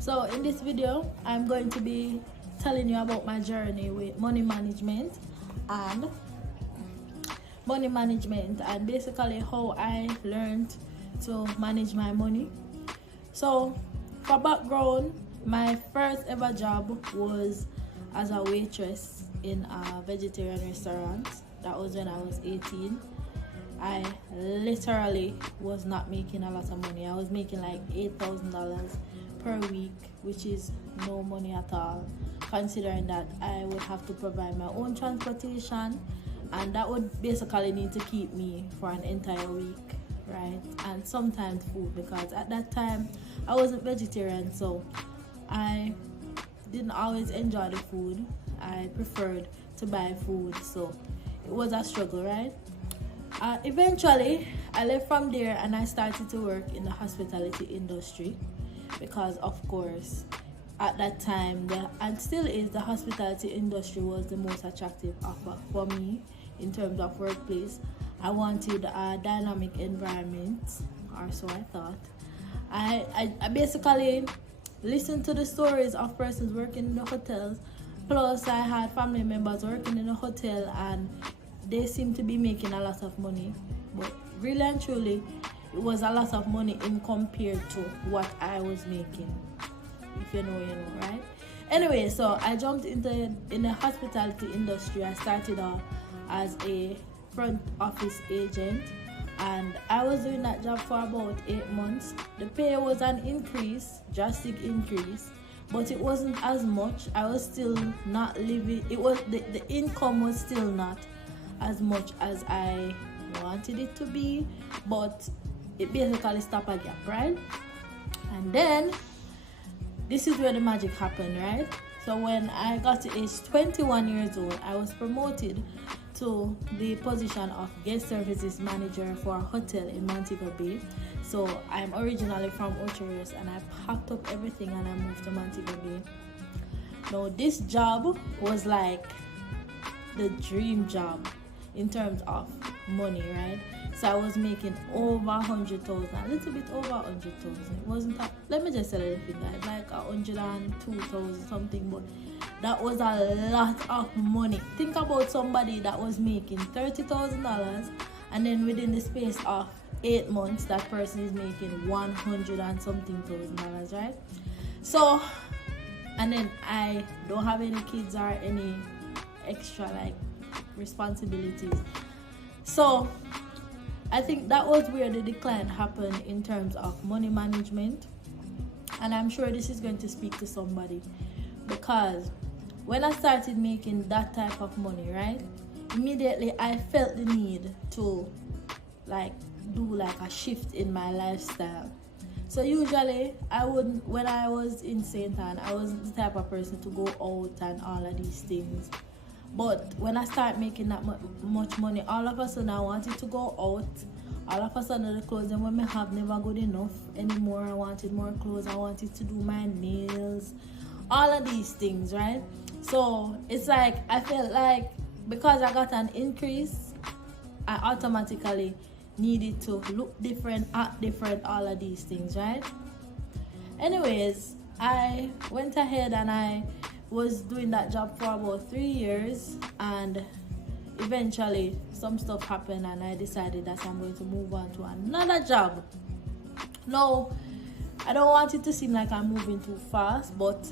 So in this video, I'm going to be telling you about my journey with money management and basically how I learned to manage my money. So for background, my first ever job was as a waitress in a vegetarian restaurant. That was when I was 18. I literally was not making a lot of money. I was making like $8,000 per week, which is no money at all, considering that I would have to provide my own transportation, and that would basically need to keep me for an entire week, right? And sometimes food, because at that time I wasn't vegetarian, so I didn't always enjoy the food. I preferred to buy food, so it was a struggle, right? Eventually I left from there and I started to work in the hospitality industry, because of course at that time, and still is, the hospitality industry was the most attractive offer for me in terms of workplace. I wanted a dynamic environment, or so I thought. I basically listened to the stories of persons working in the hotels, plus I had family members working in the hotel and they seemed to be making a lot of money, but really and truly it was a lot of money in compared to what I was making. If you know, you know, right? Anyway, so I jumped in the hospitality industry. I started off as a front office agent, and I was doing that job for about 8 months. The pay was an increase, drastic increase, but it wasn't as much. I was still not living. It was the income was still not as much as I wanted it to be, but it basically stopped a gap, right? And then this is where the magic happened, right? So when I got to age 21 years old, I was promoted to the position of guest services manager for a hotel in Montego Bay. So I'm originally from Ocho-Rios, and I packed up everything and I moved to Montego Bay. Now this job was like the dream job in terms of money, right? So I was making over 100,000, a little bit over 100,000. It wasn't that, let me just say a little bit, like 102,000 something, but that was a lot of money. Think about somebody that was making $30,000 and then within the space of 8 months that person is making 100 and something $1,000, right? So, and then I don't have any kids or any extra like responsibilities. So I think that was where the decline happened in terms of money management, and I'm sure this is going to speak to somebody, because when I started making that type of money, right, immediately I felt the need to like do like a shift in my lifestyle. So usually I wouldn't, when I was in St. Anne, I wasn't the type of person to go out and all of these things. But when I start making that much money, all of a sudden I wanted to go out. All of a sudden the clothes that I have never good enough anymore. I wanted more clothes. I wanted to do my nails. All of these things, right? So it's like I felt like because I got an increase, I automatically needed to look different, act different, all of these things, right? Anyways, I went ahead and I was doing that job for about 3 years, and eventually some stuff happened and I decided that I'm going to move on to another job. No, I don't want it to seem like I'm moving too fast, but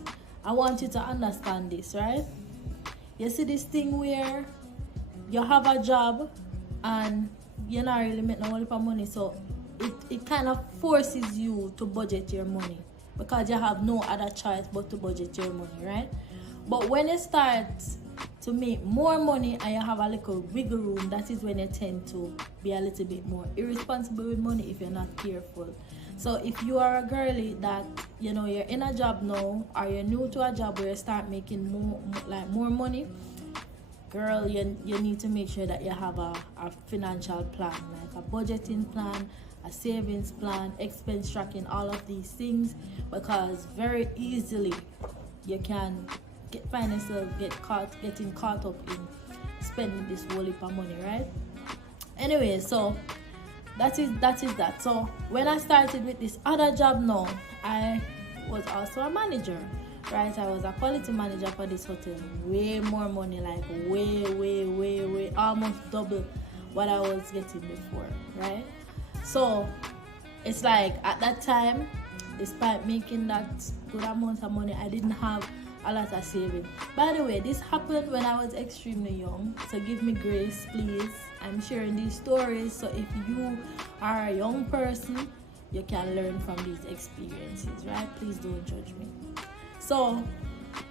I want you to understand this, right? You see this thing where you have a job and you're not really making no money, so it kind of forces you to budget your money, because you have no other choice but to budget your money, right? But when you start to make more money and you have a little wiggle room, that is when you tend to be a little bit more irresponsible with money if you're not careful. So if you are a girlie that, you know, you're in a job now, or you're new to a job where you start making more money, girl, you need to make sure that you have a financial plan, like a budgeting plan, a savings plan, expense tracking, all of these things, because very easily you can find yourself getting caught up in spending this whole heap of money, right? Anyway, so that is that. So when I started with this other job now, I was also a manager, right? I was a quality manager for this hotel. Way more money, like way, almost double what I was getting before, right? So it's like at that time, despite making that good amount of money, I didn't have a lot of saving. By the way, this happened when I was extremely young, so give me grace, please. I'm sharing these stories, so if you are a young person, you can learn from these experiences, right? Please don't judge me. So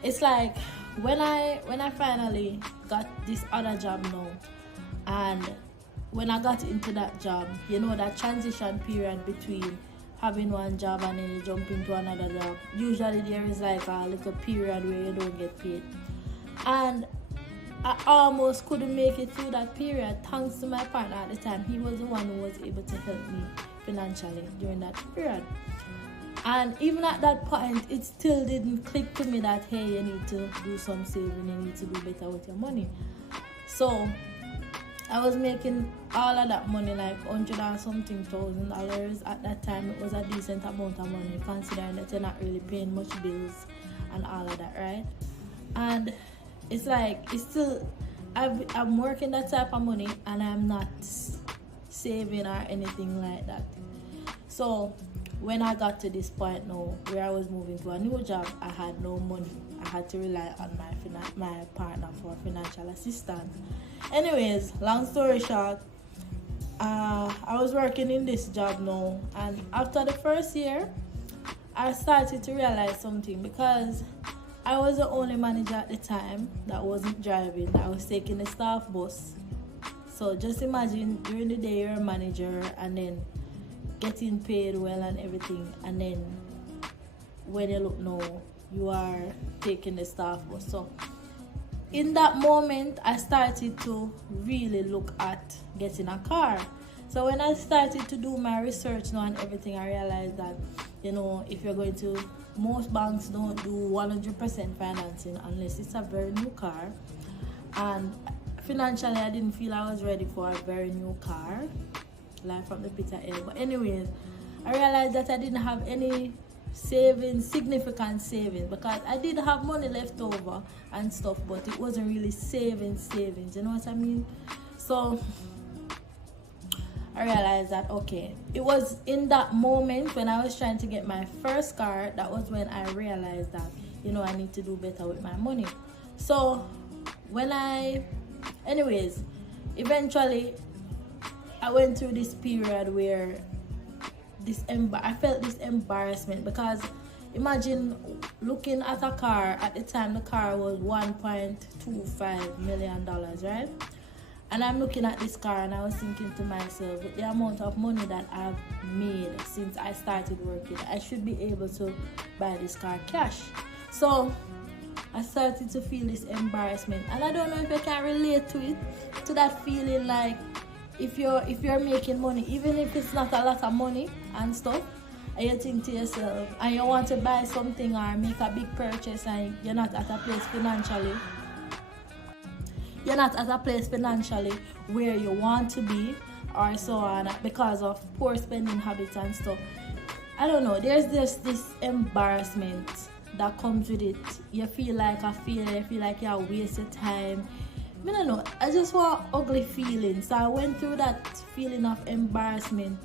it's like when I finally got this other job now, and when I got into that job, you know, that transition period between having one job and then you jump into another job, usually there is like a little period where you don't get paid. And I almost couldn't make it through that period thanks to my partner at the time. He was the one who was able to help me financially during that period. And even at that point, it still didn't click to me that, hey, you need to do some saving, you need to do better with your money. So I was making all of that money, like $100 and something thousand. At that time, it was a decent amount of money, considering that you're not really paying much bills and all of that, right? And it's like, it's still, I'm working that type of money and I'm not saving or anything like that. So when I got to this point now, where I was moving to a new job, I had no money. I had to rely on my partner for financial assistance. Anyways, long story short, I was working in this job now, and after the first year, I started to realize something, because I was the only manager at the time that wasn't driving. I was taking the staff bus. So just imagine during the day you're a manager and then getting paid well and everything, and then when you look now, you are taking the staff bus. So in that moment, I started to really look at getting a car. So when I started to do my research now and everything, I realized that, you know, if you're going to, most banks don't do 100% financing unless it's a very new car. And financially, I didn't feel I was ready for a very new car, like from the pit of hell. But anyways, I realized that I didn't have any significant savings, because I did have money left over and stuff, but it wasn't really savings, you know what I mean? So I realized that, okay, it was in that moment when I was trying to get my first car, that was when I realized that, you know, I need to do better with my money. So anyways, eventually I went through this period where I felt this embarrassment, because imagine looking at a car. At the time, the car was $1.25 million, right? And I'm looking at this car and I was thinking to myself, with the amount of money that I've made since I started working, I should be able to buy this car cash. So I started to feel this embarrassment, and I don't know if I can relate to it, to that feeling, like if you're making money, even if it's not a lot of money and stuff, and you think to yourself, and you want to buy something or make a big purchase, and you're not at a place financially where you want to be, or so on, because of poor spending habits and stuff. I don't know, there's just this embarrassment that comes with it. You feel like a failure, you feel like you're wasting time. I don't know, I just want ugly feelings. So I went through that feeling of embarrassment,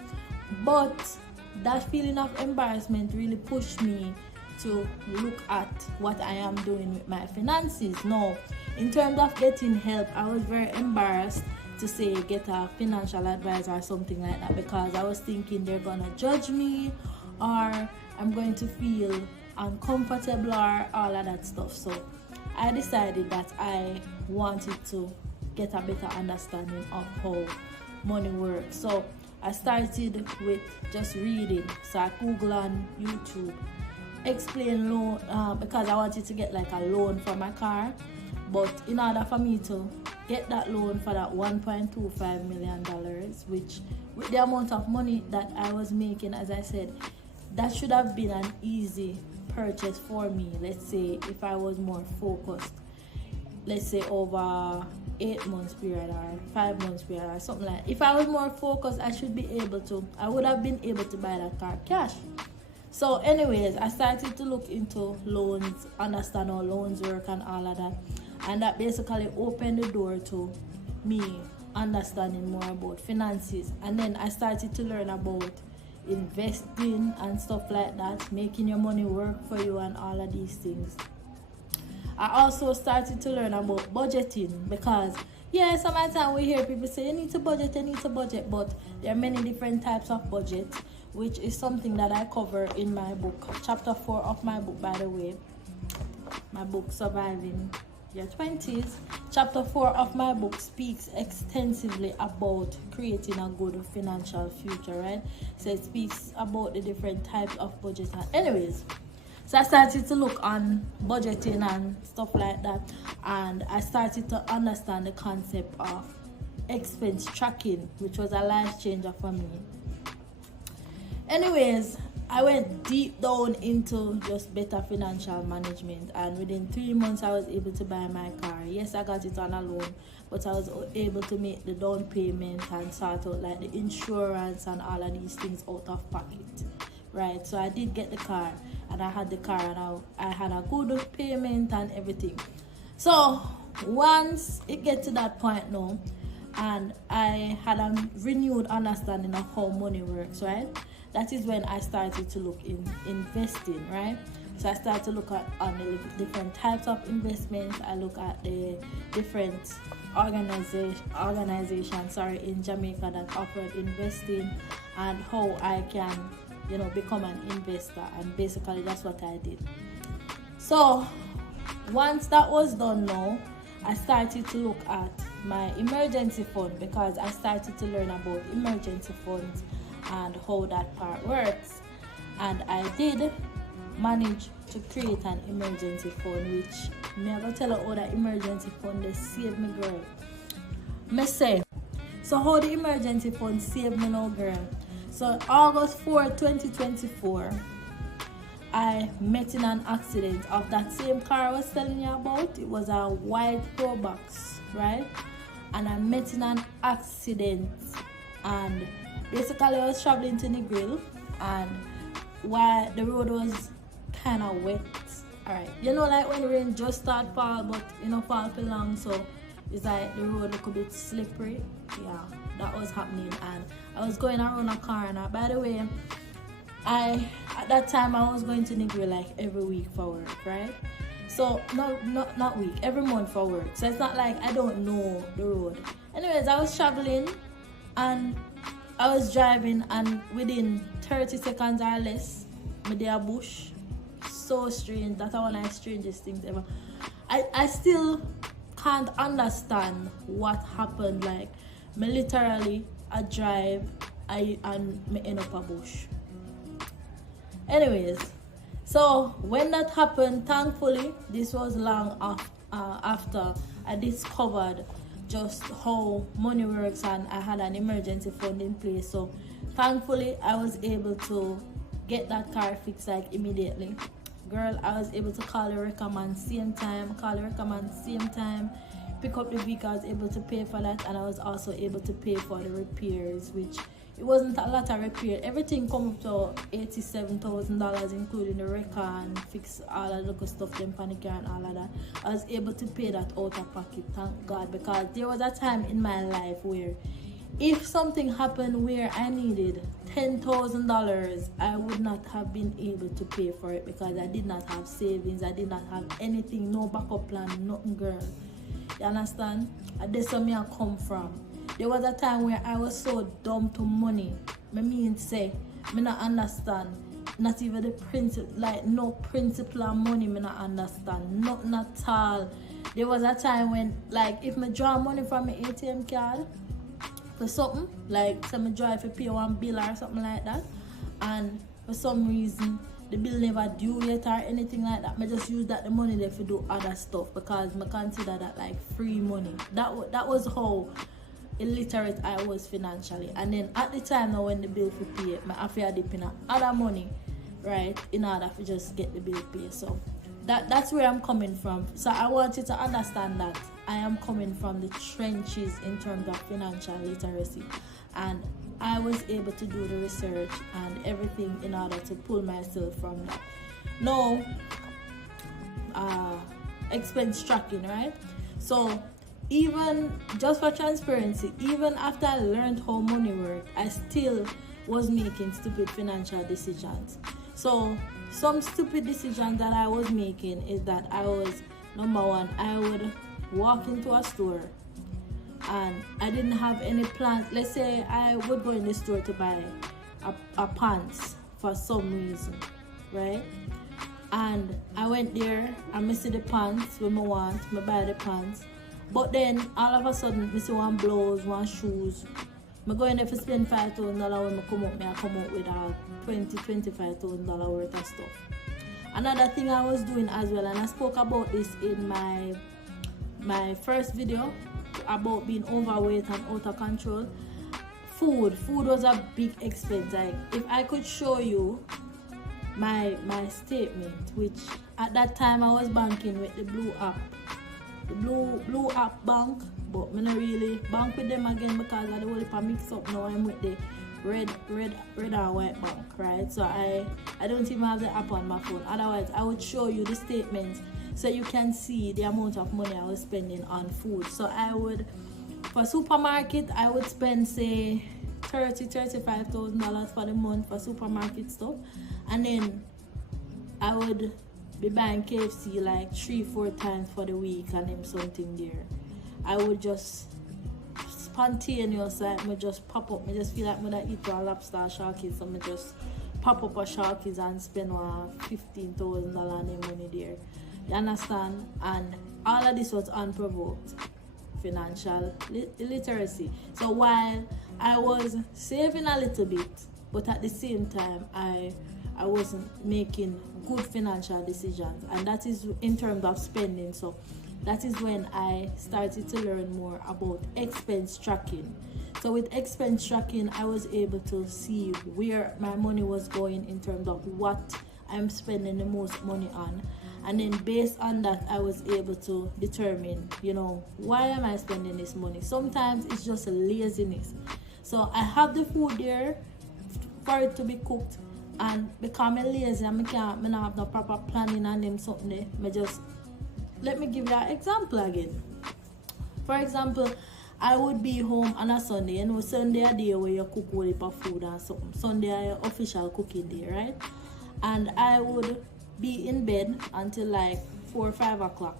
but that feeling of embarrassment really pushed me to look at what I am doing with my finances. Now, in terms of getting help, I was very embarrassed to say get a financial advisor or something like that, because I was thinking they're gonna judge me, or I'm going to feel uncomfortable, or all of that stuff. So I decided that I wanted to get a better understanding of how money works. So I started with just reading. So I Google on YouTube, explain loan, because I wanted to get like a loan for my car. But in order for me to get that loan for that $1.25 million, which with the amount of money that I was making, as I said, that should have been an easy purchase for me. Let's say if I was more focused, let's say over 8 months period or 5 months period or something like that. If I was more focused, I would have been able to buy that car cash. So anyways, I started to look into loans, understand how loans work and all of that, and that basically opened the door to me understanding more about finances. And then I started to learn about investing and stuff like that, making your money work for you and all of these things. I also started to learn about budgeting, because yeah, sometimes we hear people say you need to budget, but there are many different types of budget, which is something that I cover in my book, chapter 4 of my book, by the way, my book Surviving Your 20s. Chapter 4 of my book speaks extensively about creating a good financial future, right? So it speaks about the different types of budget. Anyways, so I started to look on budgeting and stuff like that, and I started to understand the concept of expense tracking, which was a life changer for me. Anyways, I went deep down into just better financial management, and within 3 months I was able to buy my car. Yes, I got it on a loan, but I was able to make the down payment and sort out like the insurance and all of these things out of pocket, right? So I did get the car, and I had the car, and I had a good payment and everything. So once it gets to that point now, and I had a renewed understanding of how money works, right? That is when I started to look in investing, right? So I started to look at the different types of investments. I look at the different organizations in Jamaica that offered investing, and how I can, become an investor. And basically that's what I did. So once that was done now, I started to look at my emergency fund, because I started to learn about emergency funds and how that part works. And I did manage to create an emergency fund, which me I gonna tell you how that emergency fund they saved me, girl. Me say, so how the emergency fund saved me now, girl. So August 4, 2024, I met in an accident of that same car I was telling you about. It was a white Pro Box, right? And I met in an accident, and basically I was traveling to Negril, and while the road was kind of wet, alright, like when the rain just start fall, but fall for long, so it's like the road look a bit slippery. Yeah, that was happening, and I was going around a corner. By the way, at that time I was going to Negril like every week for work, right? So not week, every month for work. So it's not like I don't know the road. Anyways, I was traveling, and I was driving, and within 30 seconds or less, me there a bush. So strange. That's one of the strangest things ever. I still can't understand what happened. Like, me literally, I drive, and me end up a bush. Anyways, so when that happened, thankfully, this was long after I discovered just how money works, and I had an emergency fund in place. So thankfully I was able to get that car fixed like immediately. Girl, I was able to call the recommend same time, pick up the vehicle. I was able to pay for that, and I was also able to pay for the repairs, which it wasn't a lot of repair. Everything come up to $87,000, including the record and fix all of the good stuff, them panic and all of that. I was able to pay that out of pocket, thank God, because there was a time in my life where if something happened where I needed $10,000, I would not have been able to pay for it, because I did not have savings, I did not have anything, no backup plan, nothing, girl. You understand? And that's where I come from. There was a time where I was so dumb to money. Me mean say, me not understand. Not even the principle, like no principle of money, me not understand. Nothing at all. There was a time when, like, if me draw money from my ATM card for something, like say me draw if I pay one bill or something like that, and for some reason the bill never due yet or anything like that, me just use the money there to do other stuff, because me consider that like free money. That was how illiterate I was financially. And then at the time now, when the bill for pay, I have to dip in other money, right, in order to just get the bill paid. So that's where I'm coming from. So I want you to understand that I am coming from the trenches in terms of financial literacy, and I was able to do the research and everything in order to pull myself from that. Now, expense tracking, right? So even just for transparency, even after I learned how money worked, I still was making stupid financial decisions. So some stupid decisions that I was making is that I was, number one, I would walk into a store and I didn't have any plans. Let's say I would go in the store to buy a pants for some reason, right? And I went there and I see the pants when I want, I buy the pants. But then all of a sudden, I see one blouse, one shoes. I go in there to spend $5,000 when I come out with a $25,000 worth of stuff. Another thing I was doing as well, and I spoke about this in my first video about being overweight and out of control. Food was a big expense. Like if I could show you my statement, which at that time I was banking with the blue app, bank, but I don't really bank with them again because I don't want to mix up now. I'm with the red and white bank, right? So I don't even have the app on my phone. Otherwise I would show you the statements so you can see the amount of money I was spending on food. So I would, for supermarket, I would spend say $35,000 for the month for supermarket stuff, and then I would be buying KFC like 3-4 times for the week and then something there. I would just spontaneous, like me just pop up. I just feel like I'm gonna eat a lobster or sharkies, so I just pop up a sharkies and spend $15,000 money there. You understand? And all of this was unprovoked financial illiteracy. So while I was saving a little bit, but at the same time I wasn't making good financial decisions, and that is in terms of spending. So that is when I started to learn more about expense tracking. So with expense tracking, I was able to see where my money was going in terms of what I'm spending the most money on. And then based on that, I was able to determine, why am I spending this money? Sometimes it's just a laziness. So I have the food there for it to be cooked, and because I'm lazy and I don't have no proper planning and them something there, let me give you an example again. For example, I would be home on a Sunday, Sunday a day where you cook a whole heap of food and something. Sunday is official cooking day, right? And I would be in bed until like 4 or 5 o'clock.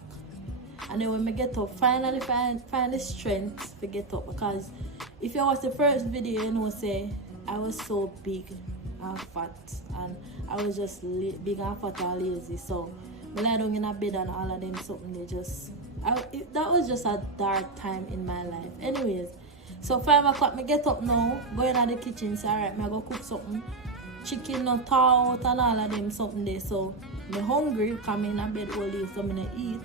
And then when I get up, finally find the strength to get up, because if you watch the first video, say I was so big and fat, and I was just big and fat and lazy. So I lie down in a bed and all of them something, that was just a dark time in my life. Anyways, so 5 o'clock, I get up now, go in the kitchen, say alright, I go cook something. Chicken not thaw out and all of them something there. So I'm hungry, come in a bed all day, so I'm gonna eat.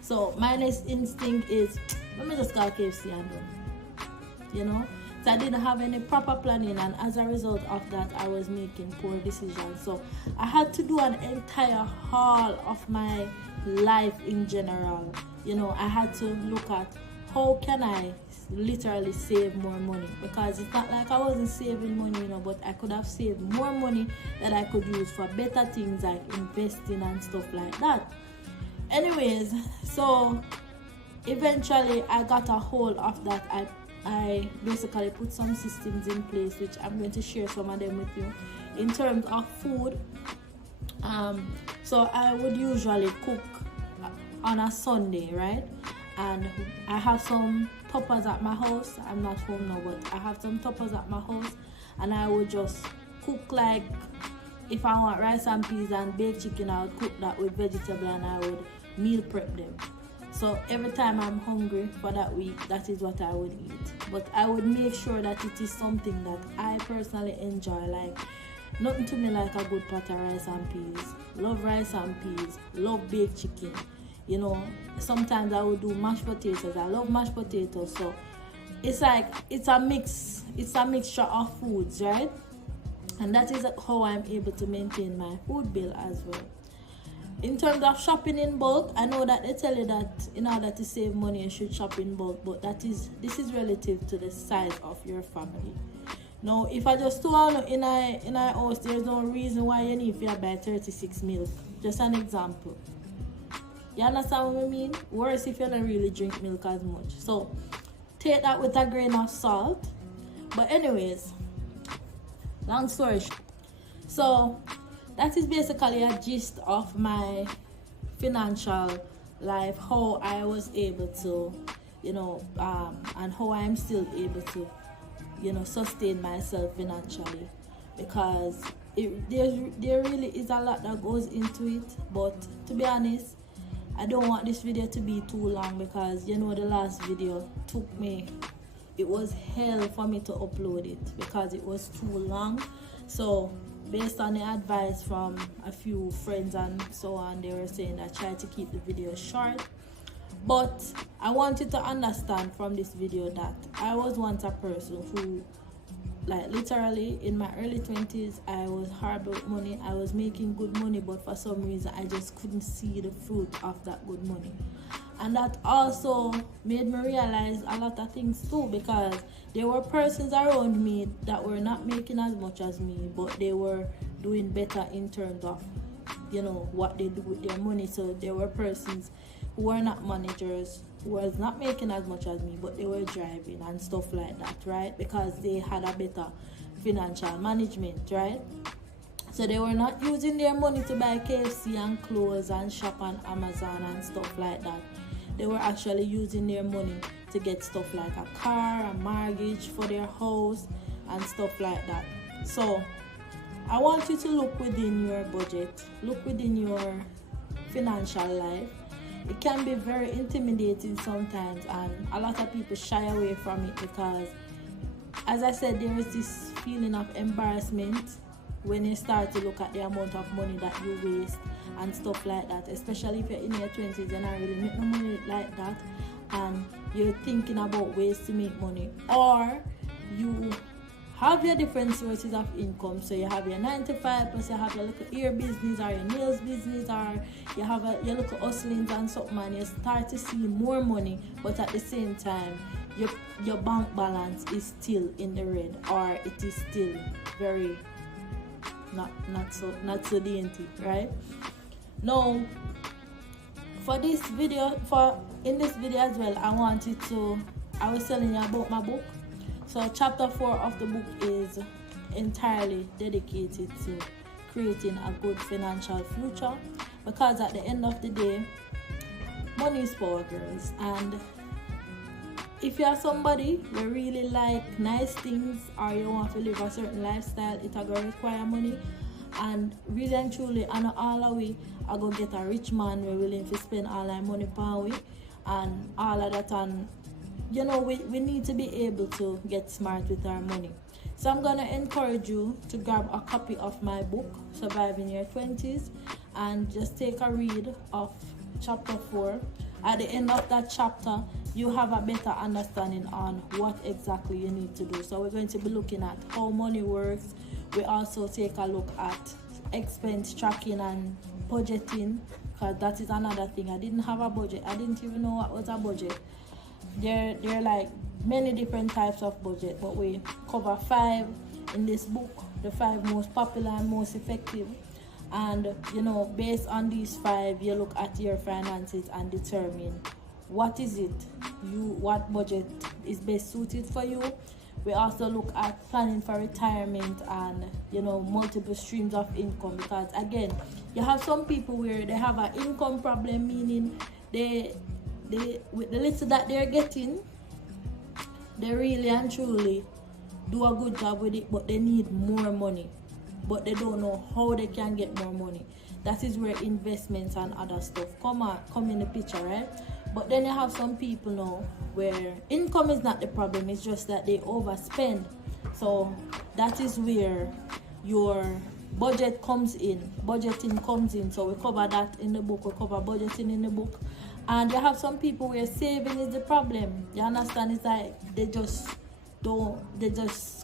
So my next instinct is, let me just call KFC and done. So I didn't have any proper planning, and as a result of that, I was making poor decisions. So I had to do an entire haul of my life in general. I had to look at how can I literally save more money, because it's not like I wasn't saving money, but I could have saved more money that I could use for better things like investing and stuff like that. Anyways, so eventually I got a hold of that. I basically put some systems in place, which I'm going to share some of them with you. In terms of food, so I would usually cook on a Sunday, right? And I have some toppers at my house. I'm not home now, but I have some toppers at my house, and I would just cook, like if I want rice and peas and baked chicken, I would cook that with vegetable, and I would meal prep them. So every time I'm hungry for that week, that is what I would eat. But I would make sure that it is something that I personally enjoy. Like, nothing to me like a good pot of rice and peas. Love rice and peas. Love baked chicken. Sometimes I would do mashed potatoes. I love mashed potatoes. So it's like, it's a mixture of foods, right? And that is how I'm able to maintain my food bill as well. In terms of shopping in bulk, I know that they tell you that in order to save money, you should shop in bulk, but this is relative to the size of your family. Now, if I just turn in a house, there's no reason why you need to buy 36 milk. Just an example. You understand what I mean? Worse if you don't really drink milk as much. So, take that with a grain of salt. But anyways, long story short. So, that is basically a gist of my financial life, how I was able to, and how I'm still able to, sustain myself financially, because there really is a lot that goes into it. But to be honest, I don't want this video to be too long, because the last video it was hell for me to upload it because it was too long. So based on the advice from a few friends and so on, they were saying that try to keep the video short. But I want you to understand from this video that I was once a person who, like, literally in my early 20s, I was hard with money. I was making good money, but for some reason I just couldn't see the fruit of that good money. And that also made me realize a lot of things too, because there were persons around me that were not making as much as me, but they were doing better in terms of, what they do with their money. So there were persons who were not managers, who was not making as much as me, but they were driving and stuff like that, right? Because they had a better financial management, right? So they were not using their money to buy KFC and clothes and shop on Amazon and stuff like that. They were actually using their money to get stuff like a car, a mortgage for their house, and stuff like that. So I want you to look within your budget, look within your financial life. It can be very intimidating sometimes, and a lot of people shy away from it because, as I said, there is this feeling of embarrassment when you start to look at the amount of money that you waste and stuff like that, especially if you're in your 20s and not really make no money like that, and you're thinking about ways to make money, or you have your different sources of income. So you have your 9 to 5, plus you have your little ear business or your nails business, or you have your little hustlings and something, and you start to see more money, but at the same time your bank balance is still in the red, or it is still very not so dainty, right? Now, in this video as well, I was telling you about my book. So chapter 4 of the book is entirely dedicated to creating a good financial future, because at the end of the day, money is power, girls. And if you are somebody who really like nice things, or you want to live a certain lifestyle, it will require money. And really and truly, and all the way, I go get a rich man who willing to spend all our money per week and all of that. And we need to be able to get smart with our money. So I'm gonna encourage you to grab a copy of my book, Surviving Your 20s, and just take a read of chapter 4. At the end of that chapter, you have a better understanding on what exactly you need to do. So we're going to be looking at how money works. We also take a look at expense tracking and budgeting, because that is another thing. I didn't have a budget. I didn't even know what was a budget. There are like many different types of budget, but we cover 5 in this book, the 5 most popular and most effective. And based on these 5, you look at your finances and determine what budget is best suited for you. We also look at planning for retirement and multiple streams of income, because again, you have some people where they have an income problem, meaning they with the little that they're getting, they really and truly do a good job with it, but they need more money, but they don't know how they can get more money. That is where investments and other stuff come in the picture, right? But then you have some people now where income is not the problem, it's just that they overspend. So that is where your budgeting comes in. So we cover that in the book, we cover budgeting in the book. And you have some people where saving is the problem. You understand? It's like they just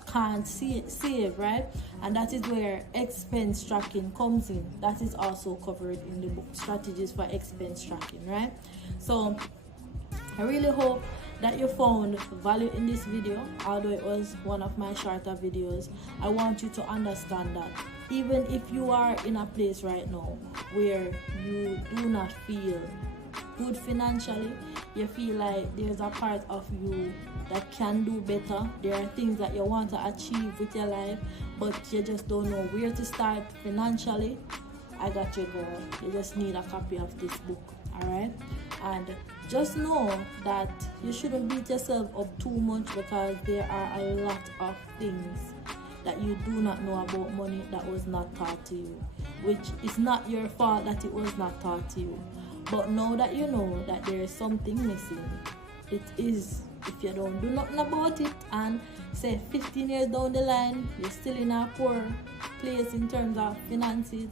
can't save, right? And that is where expense tracking comes in. That is also covered in the book, strategies for expense tracking, right? So I really hope that you found value in this video, although it was one of my shorter videos. I want you to understand that even if you are in a place right now where you do not feel good financially, you feel like there's a part of you that can do better, there are things that you want to achieve with your life, but you just don't know where to start financially, I got you, girl. You just need a copy of this book, alright? And just know that you shouldn't beat yourself up too much, because there are a lot of things that you do not know about money that was not taught to you, which is not your fault that it was not taught to you. But now that you know that there is something missing, it is, if you don't do nothing about it and say 15 years down the line you're still in a poor place in terms of finances,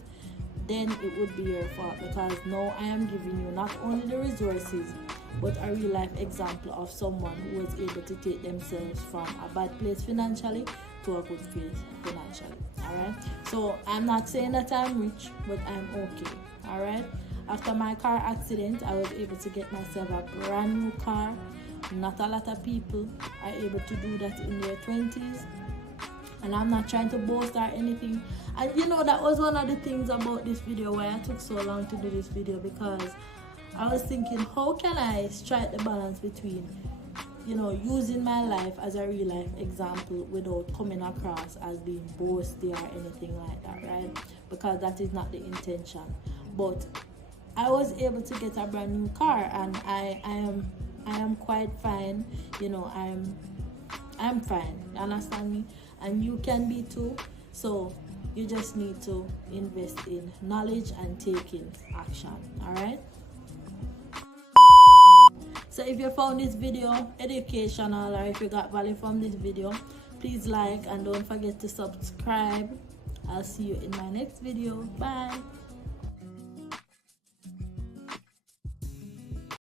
then it would be your fault, because now I am giving you not only the resources but a real life example of someone who was able to take themselves from a bad place financially to a good place financially. Alright, so I'm not saying that I'm rich, but I'm okay. Alright, after my car accident, I was able to get myself a brand new car. Not a lot of people are able to do that in their 20s, and I'm not trying to boast or anything. And you know, that was one of the things about this video, why I took so long to do this video, because I was thinking, how can I strike the balance between, you know, using my life as a real life example without coming across as being boasty or anything like that, right? Because that is not the intention. But I was able to get a brand new car, and I am quite fine. You know, I'm fine. You understand me? And you can be too. So you just need to invest in knowledge and taking action. All right. So if you found this video educational, or if you got value from this video, please like and don't forget to subscribe. I'll see you in my next video. Bye.